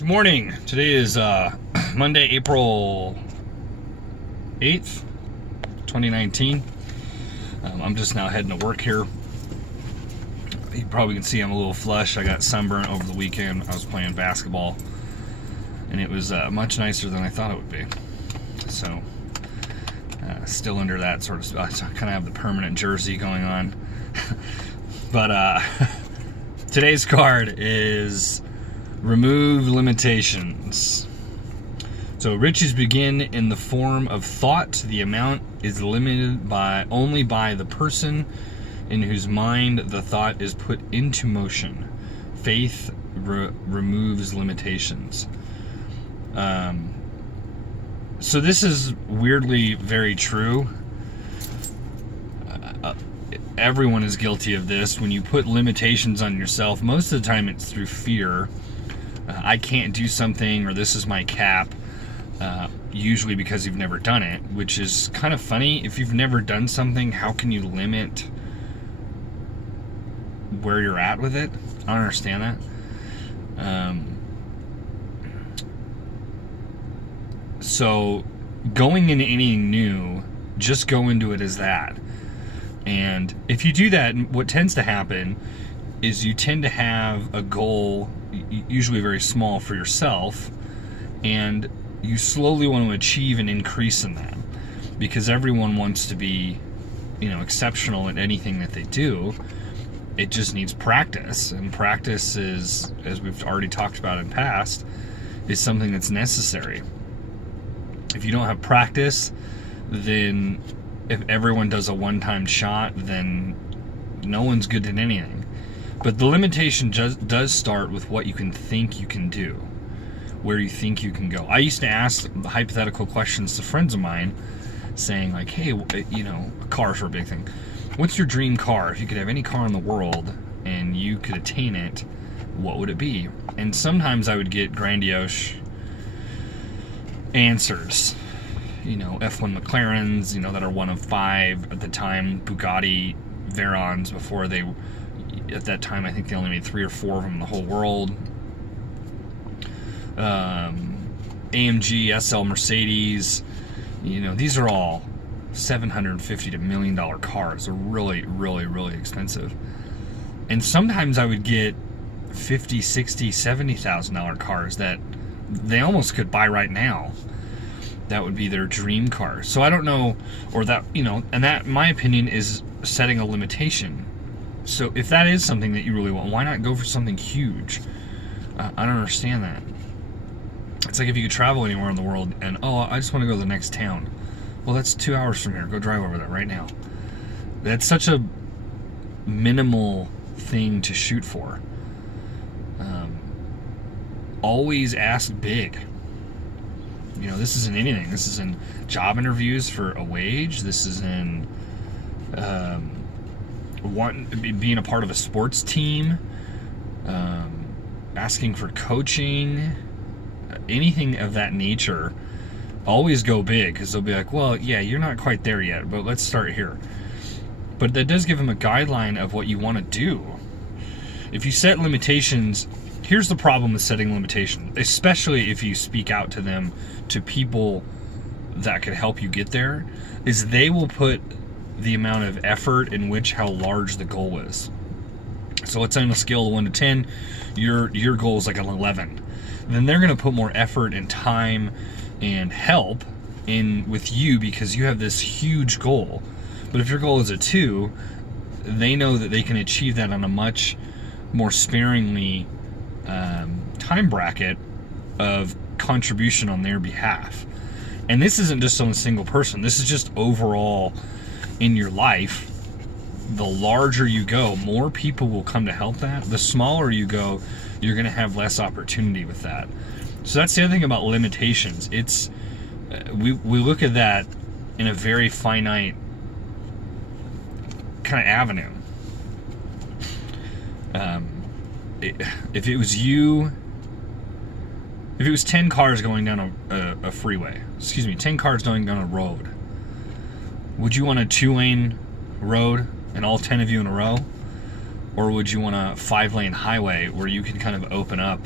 Good morning. Today is Monday, April 8th, 2019. I'm just now heading to work here. You probably can see I'm a little flush. I got sunburnt over the weekend. I was playing basketball, and it was much nicer than I thought it would be. So, still under that sort of, I kind of have the permanent jersey going on. But today's card is remove limitations. So riches begin in the form of thought. The amount is limited only by the person in whose mind the thought is put into motion. Faith removes limitations. So this is weirdly very true. Everyone is guilty of this. When you put limitations on yourself, most of the time it's through fear. I can't do something, or this is my cap, usually because you've never done it, which is kind of funny. If you've never done something, how can you limit where you're at with it? I don't understand that. So going into anything new, just go into it as that. And if you do that, what tends to happen is you tend to have a goal, usually very small for yourself, and you slowly want to achieve an increase in that, because everyone wants to be, exceptional at anything that they do. It just needs practice, and practice is, as we've already talked about in past, is something that's necessary. If you don't have practice, then if everyone does a one-time shot, then no one's good at anything. But the limitation does start with what you can think you can do, where you think you can go. I used to ask hypothetical questions to friends of mine, saying like, hey, cars are a big thing. What's your dream car? If you could have any car in the world and you could attain it, what would it be? And sometimes I would get grandiose answers. F1 McLarens, that are one of 5 at the time. Bugatti Veyrons, before they, at that time, I think they only made 3 or 4 of them in the whole world. AMG, SL, Mercedes, these are all $750,000 to $1 million cars. They're really, really, really expensive. And sometimes I would get $50,000, $60,000, $70,000 cars that they almost could buy right now. That would be their dream car. So I don't know, or that, and that, in my opinion, is setting a limitation. So if that is something that you really want, why not go for something huge? I don't understand that. It's like if you could travel anywhere in the world and, I just want to go to the next town. Well, that's 2 hours from here. Go drive over there right now. That's such a minimal thing to shoot for. Always ask big. This isn't anything. This is in job interviews for a wage. This is in being a part of a sports team, asking for coaching, anything of that nature. Always go big, because they'll be like, well, yeah, you're not quite there yet, but let's start here. But that does give them a guideline of what you want to do. If you set limitations, here's the problem with setting limitations, especially if you speak out to them, to people that could help you get there, is they will put the amount of effort in which how large the goal is. So let's say on a scale of 1 to 10, your goal is like an 11. Then they're going to put more effort and time and help in with you because you have this huge goal. But if your goal is a 2, they know that they can achieve that on a much more sparingly time bracket of contribution on their behalf. And this isn't just on a single person. This is just overall in your life. The larger you go, more people will come to help that. The smaller you go, you're going to have less opportunity with that. So that's the other thing about limitations. It's we look at that in a very finite kind of avenue. If it was you, if it was 10 cars going down a freeway, 10 cars going down a road, would you want a 2-lane road and all 10 of you in a row? Or would you want a 5-lane highway where you can kind of open up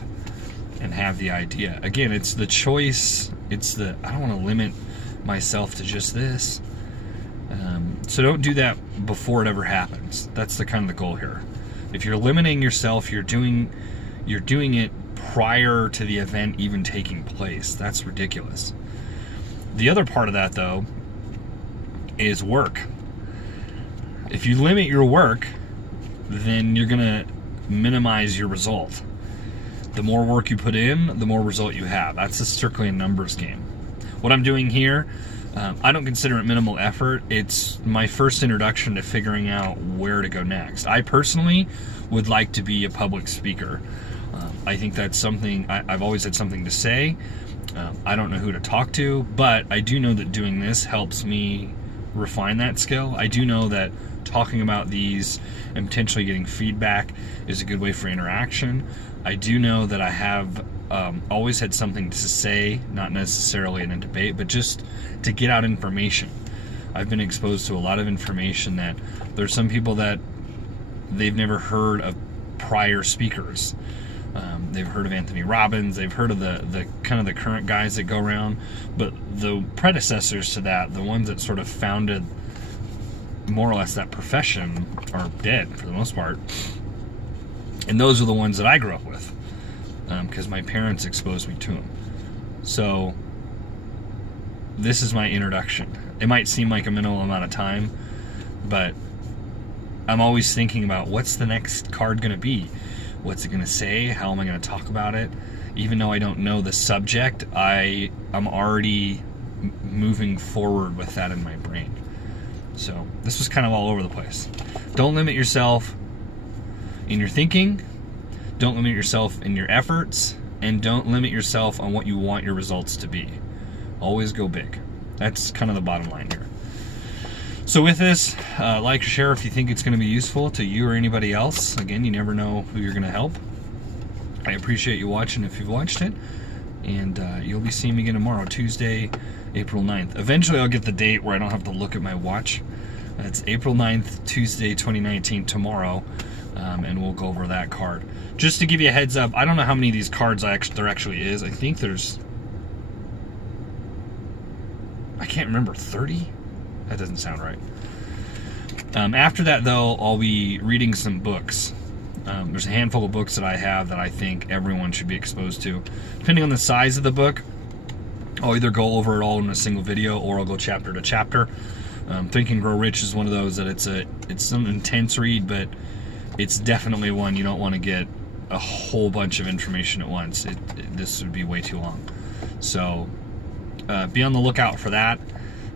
and have the idea. Again, it's the choice. It's the, I don't want to limit myself to just this. So don't do that before it ever happens. That's the kind of the goal here. If you're limiting yourself, you're doing it prior to the event even taking place. That's ridiculous. The other part of that, though, is work. If you limit your work, then you're gonna minimize your result. The more work you put in, the more result you have. That's just strictly a numbers game. What I'm doing here, I don't consider it minimal effort. It's my first introduction to figuring out where to go next. I personally would like to be a public speaker. I think that's something, I've always had something to say. I don't know who to talk to, but I do know that doing this helps me refine that skill. I do know that talking about these and potentially getting feedback is a good way for interaction. I do know that I have always had something to say, not necessarily in a debate, but just to get out information. I've been exposed to a lot of information that there's some people that they've never heard of prior speakers. They've heard of Anthony Robbins, they've heard of the kind of the current guys that go around, but the predecessors to that, the ones that sort of founded more or less that profession, are dead for the most part. And those are the ones that I grew up with, because my parents exposed me to them. So this is my introduction. It might seem like a minimal amount of time, but I'm always thinking about what's the next card going to be? What's it going to say? How am I going to talk about it? Even though I don't know the subject, I'm already moving forward with that in my brain. So this was kind of all over the place. Don't limit yourself in your thinking. Don't limit yourself in your efforts. And don't limit yourself on what you want your results to be. Always go big. That's kind of the bottom line here. So with this, like or share if you think it's going to be useful to you or anybody else. Again, you never know who you're going to help. I appreciate you watching if you've watched it. And you'll be seeing me again tomorrow, Tuesday, April 9th. Eventually I'll get the date where I don't have to look at my watch. It's April 9th, Tuesday, 2019, tomorrow. And we'll go over that card. Just to give you a heads up, I don't know how many of these cards there actually is. I think there's, I can't remember, 30? That doesn't sound right. After that, though, I'll be reading some books. There's a handful of books that I have that I think everyone should be exposed to. Depending on the size of the book, I'll either go over it all in a single video or I'll go chapter to chapter. Think and Grow Rich is one of those that it's an intense read, but it's definitely one you don't want to get a whole bunch of information at once. This would be way too long. So be on the lookout for that.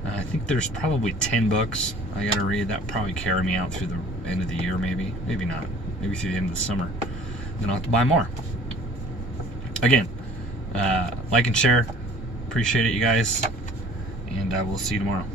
I think there's probably 10 books I gotta read. That would probably carry me out through the end of the year, maybe. Maybe not. Maybe through the end of the summer. Then I'll have to buy more. Again, like and share. Appreciate it, you guys. And I will see you tomorrow.